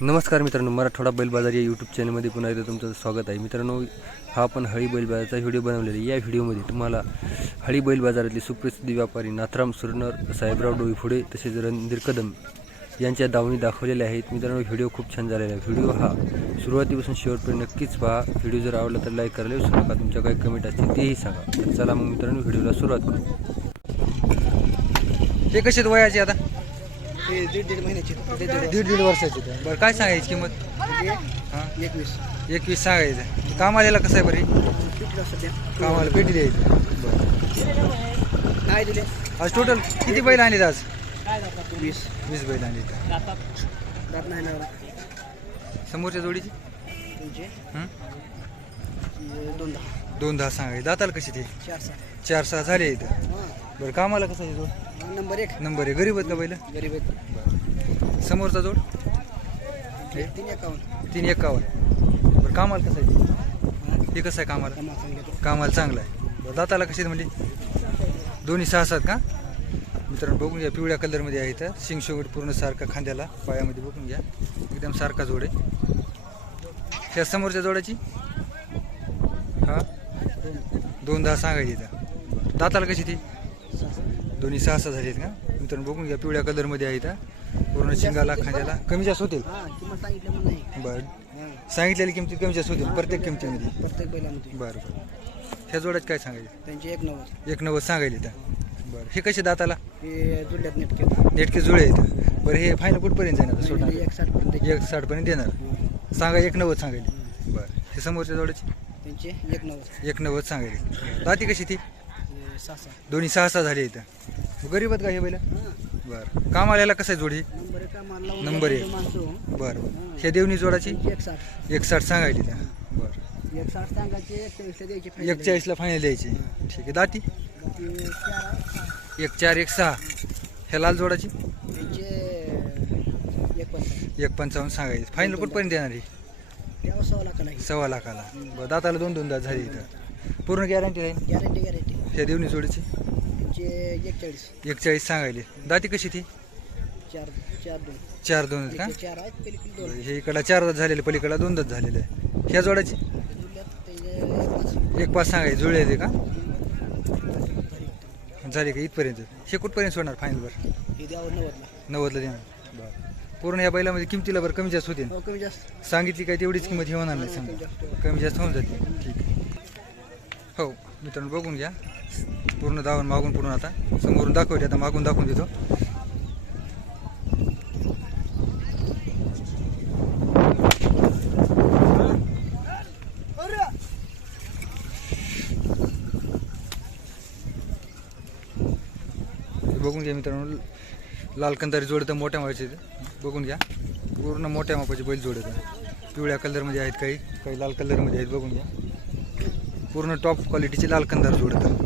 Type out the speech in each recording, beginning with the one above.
नमस्कार मित्रांनो मराठवाडा बैल बाजार या यूट्यूब चॅनलमध्ये पुन्हा एकदा तुमचं स्वागत आहे. मित्रांनो हा आपण हळी बैल बाजाराचा व्हिडिओ बनवलेला आहे. या व्हिडिओमध्ये तुम्हाला हळी बैल बाजारातले सुप्रसिद्ध व्यापारी नाथराम सुरनर साहेबराव डोईफुडे तसेच रणधीर कदम यांच्या दावणी दाखवलेल्या आहेत. मित्रांनो व्हिडिओ खूप छान झालेला आहे. व्हिडिओ हा सुरुवातीपासून शेवटपर्यंत नक्कीच पहा. व्हिडिओ जर आवडला तर लाईक करायला विसरू नका. तुमच्या काही कमेंट असतील तेही सांगा. तर चला मग मित्रांनो व्हिडिओला सुरुवात करू. ते कसे वयाचे आता? ते दीड दीड महिन्याची दीड दीड दीड दीड वर्षाचे ते. बरं काय सांगायची किंमत? हां? एकवीस. एकवीस सांगायचं. कामाला कसं आहे बरी? सध्या. कामाला पेटी द्यायची. काय दिले? आज टोटल किती बैल आणले आज? वीस. वीस बैल आणले दात नाही मिळाला समोरच्या जोडीची? तुमचे? हं? दोन दहा. दोन दहा सांगायचे. दाताला कशी ते? चार सहा. चार सहा झाले इथं. हां. बरं कामाला कसं आहे जोड नंबर एक. नंबर आहे गरीब आहेत का बैल? गरीब आहेत. समोरचा जोड? हे तीन एकावन्न. तीन एकावन्न. बरं कामाला कसं आहे? हां? हे कसं आहे कामाला? सांगितलं कामाला चांगलं आहे. बरं दाताला कशी आहेत म्हणजे दोन्ही सहा सात का? मित्रांनो बघून घ्या. पिवळ्या कलरमध्ये आहे इथं. शिंग शेवट पूर्ण सारखा खांद्याला पायामध्ये बघून घ्या. एकदम सारखा जोड आहे. त्या समोरच्या जोडाची? हा? दोन दहा सांगायची इथं. दाताला कशी ती? दोन्ही सहा सहा झाली आहेत का? मित्रांनो बघून घ्या पिवळ्या कलरमध्ये आहे इथं पूर्ण शिंगाला खांद्याला. कमी जास्त होतील? बरं. हां. सांगितलेली किमतीत कमी जास्त होतील प्रत्येक किमतीमध्ये. प्रत्येक बैलामध्ये. बरं बरं. ह्या जोड्यात काय सांगायचे? त्यांचे एक नव्वद. एक नव्वद सांगायला इथं बरं. हे कसे दाताला? जुळल्यात नेटके नेटके जुळे आहेत. बरं हे फायनल कुठपर्यंत जाणार सोडणार? एक साठ पर्यंत एक साठपर्यंत देणार सांगा एक नव्वद सांगायली. बरं. हे समोरच्या जोड्याची? त्यांचे एक नव्वद. एक नव्वद सांगायली. दाती कशी ती? सहा सहा दोन्ही सहा सहा झाली इथं. गरीब आहेत का हे बैल? बरं. काम आल्याला कसं आहे जोडी? नंबर एक. कामाला लावून नंबर एक. द्यायचं माणसं बरं. बरं हे देवणी जोडाची? एक साठ एक साठ सांगायली त्या बरं. एक साठ सांगायचे एक चाळीसला द्यायचे. फायनल. एक चाळीसला फायनल द्यायची ठीक आहे. दाती? चार आहे. एक चार एक सहा. ह्या लाल जोडाची? त्यांचे एक पंचावन्न एक पंचावन्न सांगायची फायनल कुठपर्यंत देणार ही? सव्वा लाखाला. आहे. सव्वा लाखाला. बरं दाताला दोन दोन दात झाली इथं. पूर्ण गॅरंटी राहील गॅरंटी गॅरंटी ह्या देवणी जोडीची? एकचाळीस. एक चाळीस सांगायली. दाती कशी ती? चार चार दोन. चार दोन आहेत का? इथे चार आहेत पलीकडे दोन हे इकडला चार दात झालेले पलीकडला दोन दात झालेले आहे ह्या जुळल्यात पाच. एक पाच सांगायचे जुळे आहे ते का. झाले का इथपर्यंत? हे कुठपर्यंत सोडणार फायनल बरं हे द्यावं नव्वदला. नव्वदला देणार. बरं. पूर्ण या बैलामध्ये किमतीला बरं कमी जास्त होते. हो कमी जास्त. सांगितली काय तेवढीच किंमत हे होणार नाही समजा जास्त. कमी जास्त होऊन जाते. ठीक आहे. हो मित्रांनो बघून घ्या. पूर्ण धावून मागून पूर्ण आता समोरून दाखवते आता मागून दाखवून देतो. बघून घ्या मित्रांनो लाल कंदारी जोडतं मोठ्या मापाचे बघून घ्या. पूर्ण मोठ्या मापाचे बैल जोडतं. पिवळ्या कलरमध्ये आहेत काही काही लाल कलरमध्ये आहेत बघून घ्या. पूर्ण टॉप क्वालिटीचे लाल कंदार जोडतं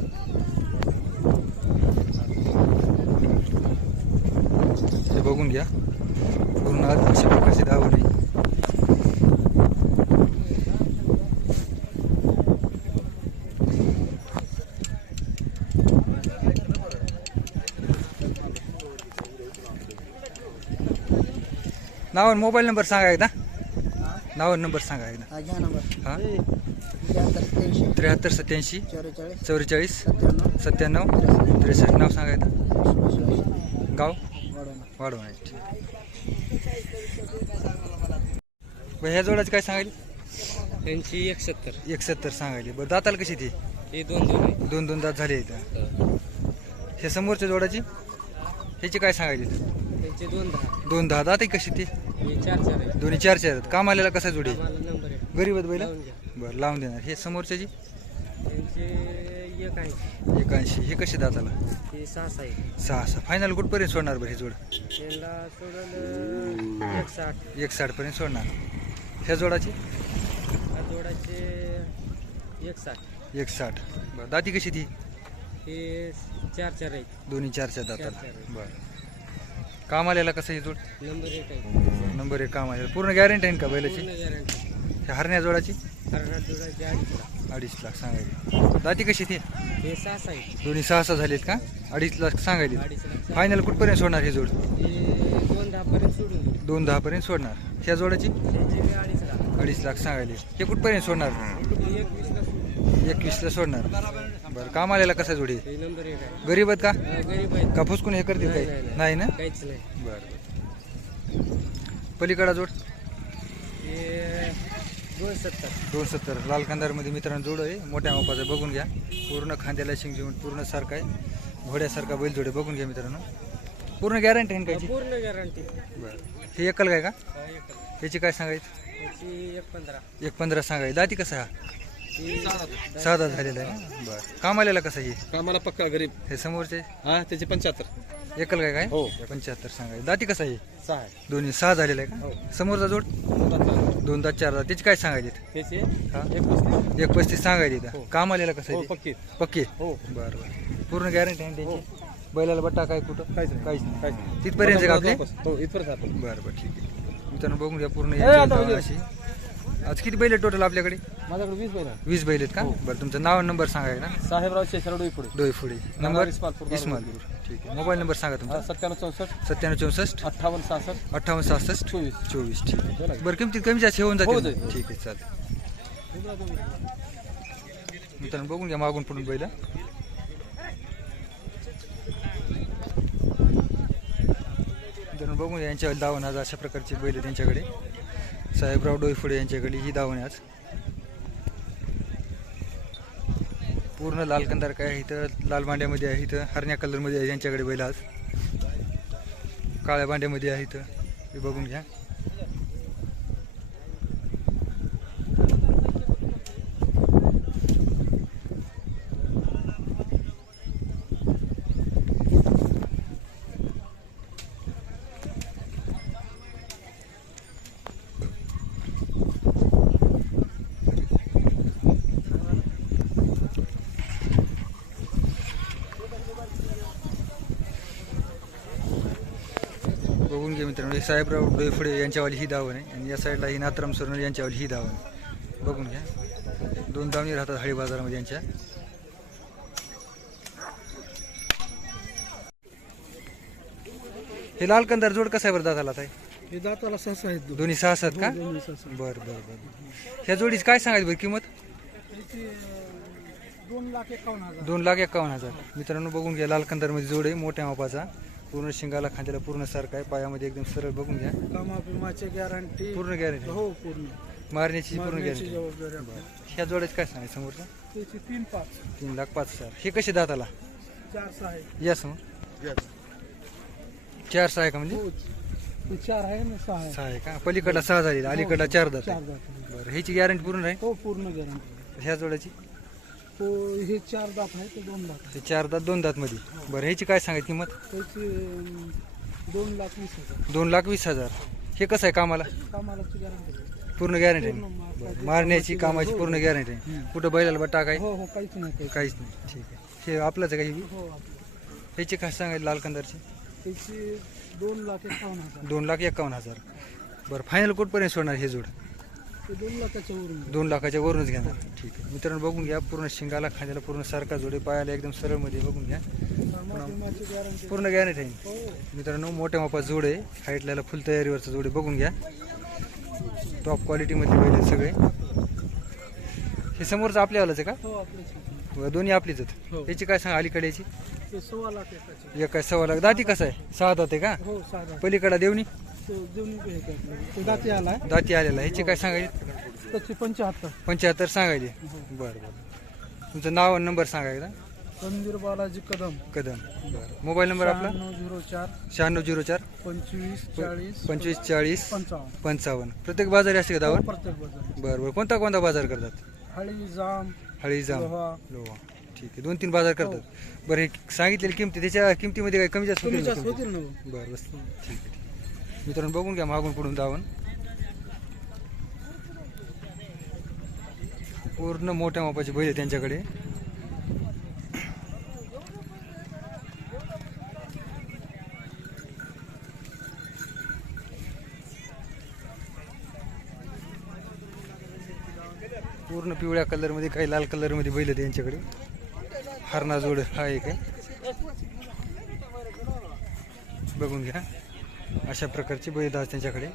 हे बघून घ्या. पूर्ण अशा प्रकारचे दावणी नाव मोबाईल नंबर सांगा एकदा. नाव नंबर सांगा एकदा. हा त्र्याहत्तर सत्याऐंशी. चौवेचाळीस. सत्त्याण्णव. त्रेसष्ट. नाव सांगायचं त्रेसष्ट गाव? वाढवण्याचे ह्या जोडाची काय सांगायली त्यांची एक सत्तर एक सत्तर सांगायली. बरं दाताला कशी ती? हे दोन दोन दोन दोन दात झाले इथं. हे. समोरच्या जोडाची ह्याची काय सांगायली? त्यांचे दोन दहा. दोन दहा दात आहे कशी ती? चार चार दोन्ही चार चार आहेत. काम आलेला कसा जोडी गरीब आहेत बैल? बरं लावून देणार. हे समोरच्याची? त्यांचे एकाऐंशी हे कसे दाताला सहा सहा आहे सहा सहा फायनल कुठपर्यंत सोडणार बरं हे जोड? त्यांना सोडलं एक साठ एक साठपर्यंत सोडणार. ह्या जोडाची? या जोडाचे एक साठ एक साठ बरं दाती कशी ती? हे चार चार आहेत. दोन्ही चार चार दाताला. चार चार. बरं. काम आलेला कसं हे जोड? नंबर एक आहे. नंबर एक काम आलेला पूर्ण गॅरंटी आहे का बैलाची? पूर्ण गॅरंटी ह्या हरण्या जोडाचे? अडीच लाख सांगायली दाती कशी ती? हे सहा सहा आहे दोन्ही सहा सहा झालेत का? अडीच लाख अडीच लाख फायनल कुठपर्यंत सोडणार हे जोड? हे दोन दहापर्यंत सोडून देऊ दोन दहापर्यंत सोडणार. ह्या त्याचे अडीच लाख. अडीच लाख सांगायले हे कुठपर्यंत सोडणार? एकवीसला सोडून एकवीसला सोडणार. बरं काम आलेला कसा जोडी? हे नंबर एक आहे. गरीब आहेत का? हा, गरीब आहेत. का फुसकून हे करतील नाही, काही नाही, नाही ना? काहीच नाही. बरं. पलीकडा जोड. हे दोन सत्तर दोन सत्तर लाल कंदारमध्ये मित्रांनो जोड आहे. मोठ्या मापाचं बघून घ्या. पूर्ण खांद्याला शिंग जेवण पूर्ण सारखा आहे. घोड्यासारखा बैल जोडे बघून घ्या मित्रांनो. पूर्ण गॅरंटी आहे ना पूर्ण गॅरंटी बरं. हे एकल काय का? याची काय सांगायचं? एक पंधरा. एक पंधरा सांगायचं. दाती कसा हा? साधा झालेला आहे बरं. काम आलेला कसा हे कामाला पक्का गरीब. हे समोरचे? हा त्याचे पंच्याहत्तर. एकल काय काय? हो. पंच्याहत्तर सांगायचं दाती कसा आहे? सहा आहे. दोन्ही सहा झालेला आहे हो. का समोरचा जोड? दोन दोन दात चार दात त्याची काय सांगायचे? त्याचे हा? एक पस्तीस. एक पस्तीस सांगायचे इथं. हो. काम आलेलं कसं हो आहे? पक्की. पक्की? हो. बरं बरं. पूर्ण गॅरंटी आहे ना त्याची? बैलाला बट्टा काय कुठं? काहीच नाही. काहीच नाही. काहीच नाही. तिथपर्यंत आहे का आपले हो इथपर्यंत आपण बरं बरं. ठीक आहे. मित्रांनो बघून घ्या पूर्ण यांची. अशी. आज किती बैल टोटल आपल्याकडे? माझ्याकडे वीस बैल वीस बैल आहेत का? बरं तुमचं नाव आणि नंबर सांगाय ना साहेबराव शेषराव पुढे डोईफुडी. नंबर इस्मालपूर, इस्मालपूर. ठीक आहे. मोबाईल नंबर सांगा तुमचा. सत्त्याण्णव चौसष्ट. सत्त्याण्णव चौसष्ट. अठ्ठावन्न सहासष्ट. अठ्ठावन्न सहासष्ट. चोवीस. चोवीस. ठीक आहे. बरं किमतीत कमी जास्त होऊन हो, जाते जाईल. ठीक आहे चालेल. मित्रांनो बघून घ्या मागून पडून बैल. मित्रांनो बघून घ्या यांच्या दावण आज अशा प्रकारची बैल त्यांच्याकडे साहेबराव डोईफुडे यांच्याकडे ही धावण्यास आज. पूर्ण लाल कंदार काय आहे इथं? लाल भांड्यामध्ये आहे इथं. हरण्या कलरमध्ये आहे यांच्याकडे बैलास आज. काळ्या भांड्यामध्ये आहे इथं. हे बघून घ्या. घे मित्रांनो हे साहेबराव डोईफुडे यांच्यावाली ही दावण आहे. आणि या साईडला ही नाथराम सोरनर यांच्यावाली ही दावण आहे. बघून घ्या. दोन दावणी राहतात हळी बाजारामध्ये यांच्या. हे लाल कंदार जोड कसा आहे बरं दादाला ताई? हे दाताला सहसा आहेत दोन. दोन्ही सहा सात का? दोन्ही सहसा बरं बरं बरं. ह्या जोडीची काय सांगायची बरं किंमत? अं, दोन लाख एकावन्न हजार. दोन लाख एकावन्न हजार. मित्रांनो बघून घ्या लाल कंदारमध्ये जोड आहे मोठ्या मापाचा. पूर्ण शिंगाला खांद्याला पूर्ण सारखा आहे. पायामध्ये एकदम सरळ बघून घ्या. कामा विमाची गॅरंटी पूर्ण गॅरंटी हो पूर्ण. मारण्याची पूर्ण मारण्याची गॅरंटी जबाबदारी आपली. ह्या जोड्याचं काय सांगायचं समोरचं? त्याची तीन पाच. तीन लाख पाच हजार. हे कसे दाताला? चार सहा आहे. या समोर. चार सहा आहे का म्हणजे? हो ते चार आहे ना सहा आहे. सहा आहे का? पलीकडला सहा झाली अलीकडला चार दात चार आहे. दात बरं ह्याची गॅरंटी पूर्ण आहे? हो पूर्ण गॅरंटी ह्या जोड्याची? तो हे चार दात आहे ते दोन दात आहे ते चार दात दोन दात मध्ये बरं ह्याची काय सांगायची किंमत? त्याची अं, दोन लाख वीस हजार. दोन लाख वीस हजार. हे कसं आहे कामाला? गॅरंटी पूर्ण गॅरंटी मारण्याची कामाची पूर्ण गॅरंटी कुठं बैलाला बट्टा काय हो हो काहीच नाही काही काहीच नाही. ठीक आहे. हे आपलंच आहे का हे? हो आपलं. ह्याची काय सांगायची लाल कंदारची? त्याची दोन लाख एकावन्न हजार. दोन लाख एकावन्न हजार. बरं फायनल कुठपर्यंत सोडणार हे जोड? दोन लाखाच्या वरून दोन लाखाच्या वरूनच घेणार. ठीक आहे. मित्रांनो बघून घ्या. पूर्ण शिंगाला खांद्याला पूर्ण सारखा जोडे पायाला एकदम सरळमध्ये बघून घ्या. पूर्ण गॅरंटी आहे. हो. मित्रांनो मोठ्या मापा जोड हाईटला फुल तयारीवरचा जोडे बघून घ्या. टॉप क्वालिटीमध्ये आहेत सगळे. हे समोरचं आपल्यावालंच आहे हो. का दोन्ही आपलीच आहेत. हो. याची काय सांगा अलीकडे याची? सव्वा लाख एक काय सव्वा लाख. दाती कसं आहे? सहा दात आहे का? हो पलीकडा देवणी हे दाती आलेला ह्याची काय सांगायची? त्याची पंच्याहत्तर पंच्याहत्तर सांगायचे. बरं बरं. तुमचं नाव आणि नंबर सांगायचा रणवीर बालाजी कदम. कदम. बरं. मोबाईल नंबर आपला? झिरो चार शहाण्णव झिरो चार. पंचवीस चाळीस पंचवीस चाळीस पंचावन्न. पंचावन्न. प्रत्येक बाजारी असते का दावण? प्रत्येक बाजार. बरं बरं. कोणता कोणता बाजार करतात? हळी जाम हळी जाम लोहा. लोहा. ठीक आहे. दोन तीन बाजार करतात. बरं हे सांगितलेली किमती त्याच्या किमतीमध्ये काही कमी जास्त कमी होतील का जास्त किमती? होतील ना हो. बरं बस. आहे ठीक आहे. मित्रांनो बघून घ्या मागून पुढून धावून. पूर्ण मोठ्या मापाची बैल आहे त्यांच्याकडे. पूर्ण पिवळ्या कलरमध्ये काही लाल कलरमध्ये बैल त्यांच्याकडे. हरणा जोड हा एक आहे. बघून घ्या. अशा प्रकारची बैल त्यांच्याकडे.